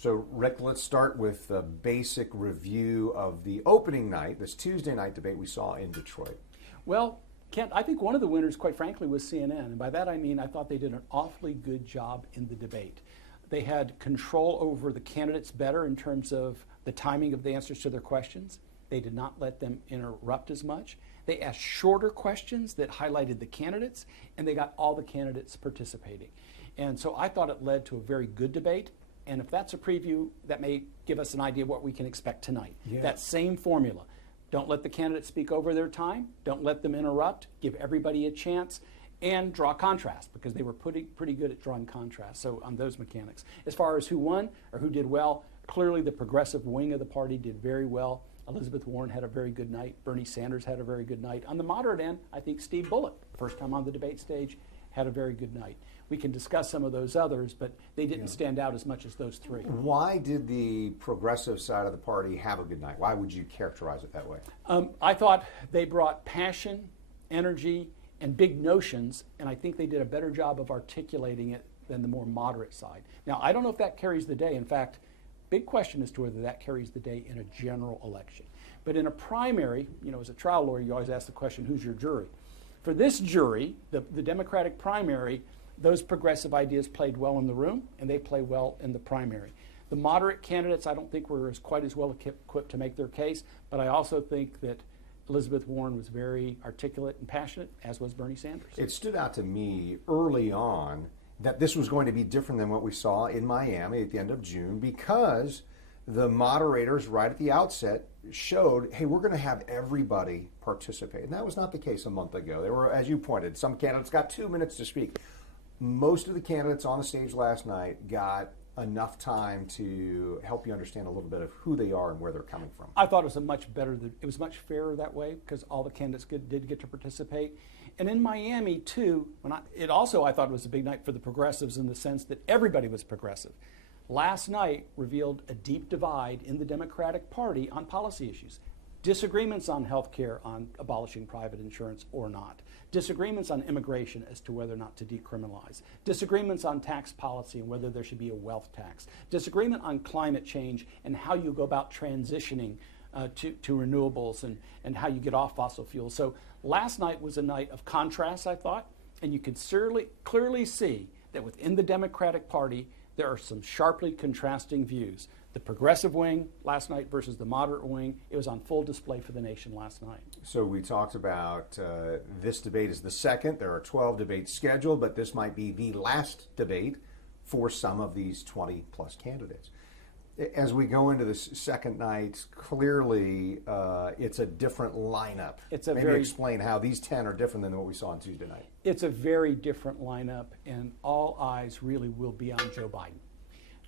So, Rick, let's start with a basic review of the opening night, this Tuesday night debate we saw in Detroit. Well, Kent, I think one of the winners, quite frankly, was CNN. And by that I mean I thought they did an awfully good job in the debate. They had control over the candidates better in terms of the timing of the answers to their questions. They did not let them interrupt as much. They asked shorter questions that highlighted the candidates, and they got all the candidates participating. And so I thought it led to a very good debate. And if that's a preview, that may give us an idea of what we can expect tonight. Yeah. That same formula. Don't let the candidates speak over their time. Don't let them interrupt. Give everybody a chance. And draw contrast, because they were pretty good at drawing contrast. So on those mechanics. As far as who won or who did well, clearly the progressive wing of the party did very well. Elizabeth Warren had a very good night. Bernie Sanders had a very good night. On the moderate end, I think Steve Bullock, first time on the debate stage, had a very good night. We can discuss some of those others, but they didn't stand out as much as those three. Why did the progressive side of the party have a good night? Why would you characterize it that way? I thought they brought passion, energy, and big notions, and I think they did a better job of articulating it than the more moderate side. Now, I don't know if that carries the day. In fact, big question as to whether that carries the day in a general election. But in a primary, as a trial lawyer, you always ask the question, who's your jury? For this jury, the Democratic primary, those progressive ideas played well in the room, and they play well in the primary. The moderate candidates, I don't think were quite as well equipped to make their case, but I also think that Elizabeth Warren was very articulate and passionate, as was Bernie Sanders. It stood out to me early on that this was going to be different than what we saw in Miami at the end of June, because the moderators right at the outset showed, hey, we're going to have everybody participate. And that was not the case a month ago. There were, as you pointed, some candidates got 2 minutes to speak. Most of the candidates on the stage last night got enough time to help you understand a little bit of who they are and where they're coming from. I thought it was much fairer that way, because all the candidates did get to participate. And in Miami, too, I thought it was a big night for the progressives in the sense that everybody was progressive. Last night revealed a deep divide in the Democratic Party on policy issues. Disagreements on health care, on abolishing private insurance or not. Disagreements on immigration as to whether or not to decriminalize. Disagreements on tax policy and whether there should be a wealth tax. Disagreement on climate change and how you go about transitioning to renewables and how you get off fossil fuels. So last night was a night of contrast, I thought, and you could clearly see that within the Democratic Party there are some sharply contrasting views. The progressive wing last night versus the moderate wing, it was on full display for the nation last night. So we talked about this debate is the second. There are 12 debates scheduled, but this might be the last debate for some of these 20-plus candidates. As we go into this second night, clearly it's a different lineup. Maybe explain how these 10 are different than what we saw on Tuesday night. It's a very different lineup, and all eyes really will be on Joe Biden.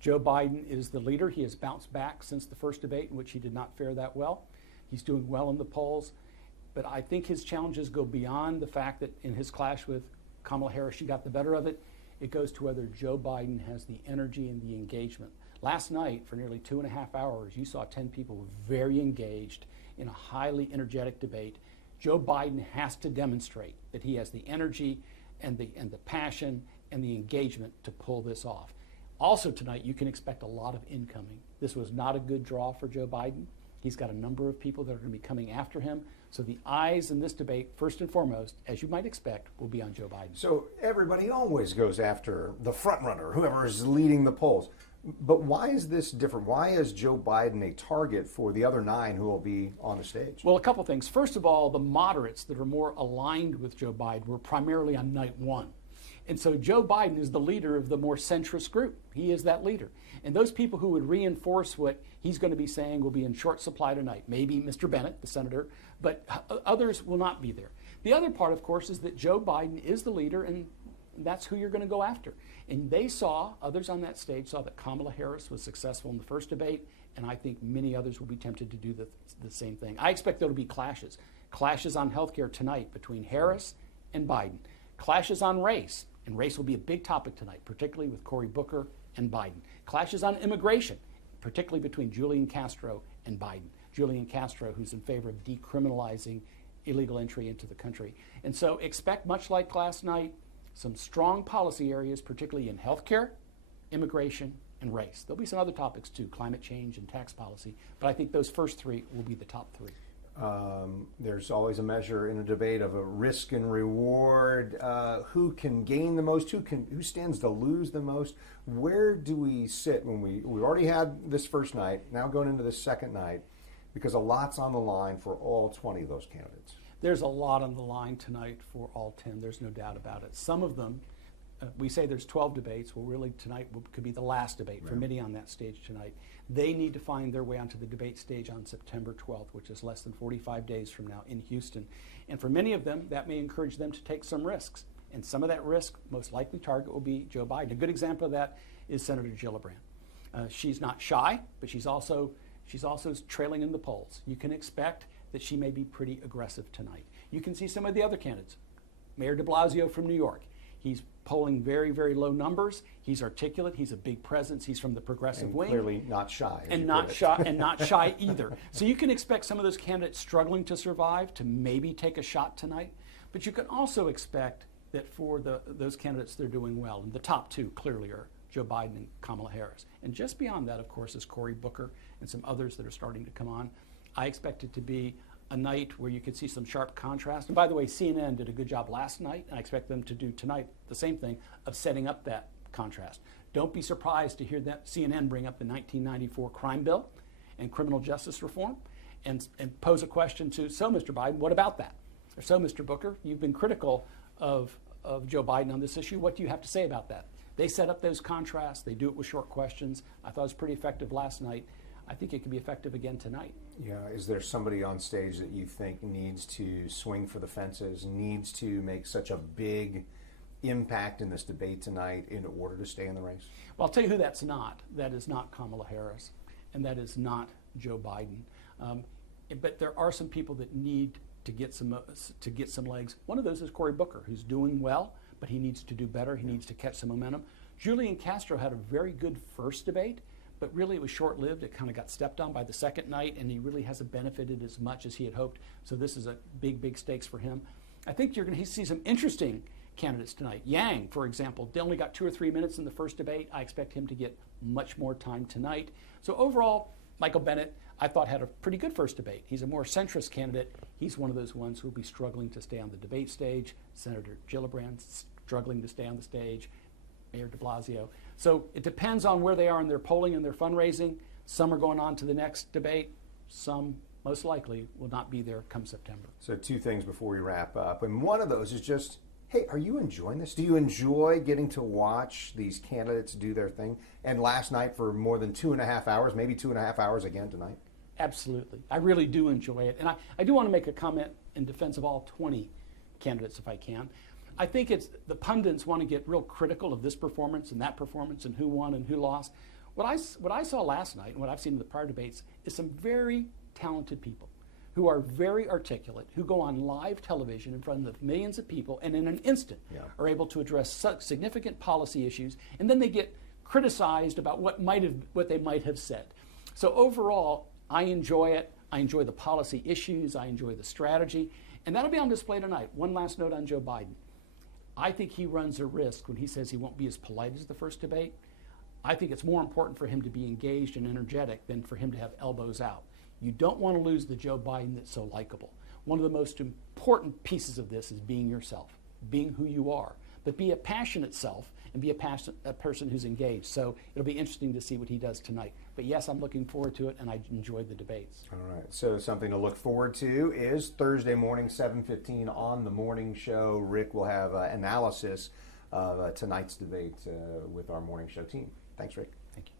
Joe Biden is the leader. He has bounced back since the first debate in which he did not fare that well. He's doing well in the polls, but I think his challenges go beyond the fact that in his clash with Kamala Harris, she got the better of it. It goes to whether Joe Biden has the energy and the engagement. Last night, for nearly 2.5 hours, you saw 10 people very engaged in a highly energetic debate. Joe Biden has to demonstrate that he has the energy and the passion and the engagement to pull this off. Also tonight, you can expect a lot of incoming. This was not a good draw for Joe Biden. He's got a number of people that are going to be coming after him. So the eyes in this debate, first and foremost, as you might expect, will be on Joe Biden. So everybody always goes after the front runner, whoever is leading the polls. But why is this different? Why is Joe Biden a target for the other 9 who will be on the stage? Well, a couple things. First of all, the moderates that are more aligned with Joe Biden were primarily on night one. And so Joe Biden is the leader of the more centrist group. He is that leader. And those people who would reinforce what he's going to be saying will be in short supply tonight. Maybe Mr. Bennett, the senator, but others will not be there. The other part, of course, is that Joe Biden is the leader, and that's who you're going to go after. And others on that stage saw that Kamala Harris was successful in the first debate, and I think many others will be tempted to do the same thing. I expect there will be clashes. Clashes on health care tonight between Harris and Biden. Clashes on race, and race will be a big topic tonight, particularly with Cory Booker and Biden. Clashes on immigration, particularly between Julian Castro and Biden. Julian Castro, who's in favor of decriminalizing illegal entry into the country. And so expect, much like last night, some strong policy areas, particularly in healthcare, immigration, and race. There'll be some other topics too, climate change and tax policy, but I think those first three will be the top three. There's always a measure in a debate of a risk and reward. Who can gain the most? Who stands to lose the most? Where do we sit when we've already had this first night, now going into the second night, because a lot's on the line for all 20 of those candidates. There's a lot on the line tonight for all 10. There's no doubt about it. Some of them, we say there's 12 debates. Well, really tonight could be the last debate for many on that stage tonight. They need to find their way onto the debate stage on September 12th, which is less than 45 days from now in Houston. And for many of them, that may encourage them to take some risks. And some of that risk, most likely target will be Joe Biden. A good example of that is Senator Gillibrand. She's not shy, but she's also trailing in the polls. You can expect that she may be pretty aggressive tonight. You can see some of the other candidates. Mayor de Blasio from New York. He's polling very, very low numbers. He's articulate. He's a big presence. He's from the progressive wing. Clearly not shy. And not shy either. So you can expect some of those candidates struggling to survive to maybe take a shot tonight. But you can also expect that for those candidates, they're doing well. And the top two clearly are Joe Biden and Kamala Harris. And just beyond that, of course, is Cory Booker and some others that are starting to come on. I expect it to be a night where you could see some sharp contrast. And by the way, CNN did a good job last night, and I expect them to do tonight the same thing of setting up that contrast. Don't be surprised to hear that CNN bring up the 1994 crime bill and criminal justice reform and pose a question to, so Mr. Biden, what about that? Or so Mr. Booker, you've been critical of Joe Biden on this issue. What do you have to say about that? They set up those contrasts. They do it with short questions. I thought it was pretty effective last night. I think it can be effective again tonight. Yeah, is there somebody on stage that you think needs to swing for the fences, needs to make such a big impact in this debate tonight in order to stay in the race? Well, I'll tell you who that's not. That is not Kamala Harris, and that is not Joe Biden. But there are some people that need to get some legs. One of those is Cory Booker, who's doing well, but he needs to do better. He needs to catch some momentum. Julian Castro had a very good first debate, but really it was short-lived. It kind of got stepped on by the second night, and he really hasn't benefited as much as he had hoped. So this is a big, big stakes for him. I think you're going to see some interesting candidates tonight. Yang, for example, they only got 2 or 3 minutes in the first debate. I expect him to get much more time tonight. So overall, Michael Bennet, I thought, had a pretty good first debate. He's a more centrist candidate. He's one of those ones who will be struggling to stay on the debate stage. Senator Gillibrand struggling to stay on the stage. Mayor de Blasio. So it depends on where they are in their polling and their fundraising. Some are going on to the next debate. Some, most likely, will not be there come September. So 2 things before we wrap up. And one of those is just, hey, are you enjoying this? Do you enjoy getting to watch these candidates do their thing? And last night for more than 2.5 hours, maybe 2.5 hours again tonight? Absolutely. I really do enjoy it. And I do want to make a comment in defense of all 20 candidates if I can. I think it's the pundits want to get real critical of this performance and that performance and who won and who lost. What I saw last night and what I've seen in the prior debates is some very talented people who are very articulate, who go on live television in front of millions of people and in an instant are able to address such significant policy issues, and then they get criticized about what they might have said. So overall, I enjoy it. I enjoy the policy issues. I enjoy the strategy. And that'll be on display tonight. One last note on Joe Biden. I think he runs a risk when he says he won't be as polite as the first debate. I think it's more important for him to be engaged and energetic than for him to have elbows out. You don't want to lose the Joe Biden that's so likable. One of the most important pieces of this is being yourself, being who you are, but be a passionate self and be a person who's engaged. So it'll be interesting to see what he does tonight. But yes, I'm looking forward to it, and I enjoyed the debates. All right. So something to look forward to is Thursday morning, 7:15 on the morning show. Rick will have analysis of tonight's debate with our morning show team. Thanks, Rick. Thank you.